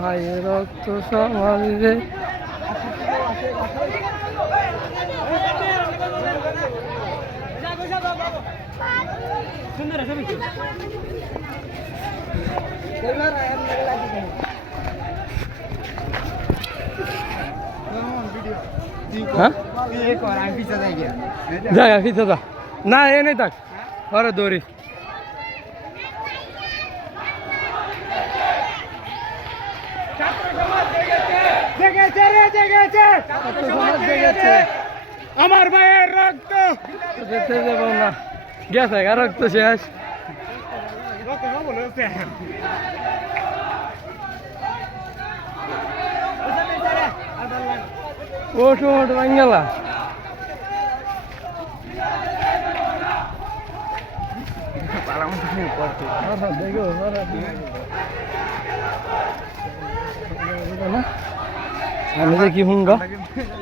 ভাইয়ের রক্ত সমাজে হ্যাঁ যা না এ নেই থাক। আরে দৌড়ি। জেগেছে রে জেগেছে জেগেছে। আমার ভাইয়ের রক্ত। যেতে যাব না গেছে রক্ত শেষ ওঠো ওঠো বাঙ্গালা দেখো আমি দেখি হুঙ্গা?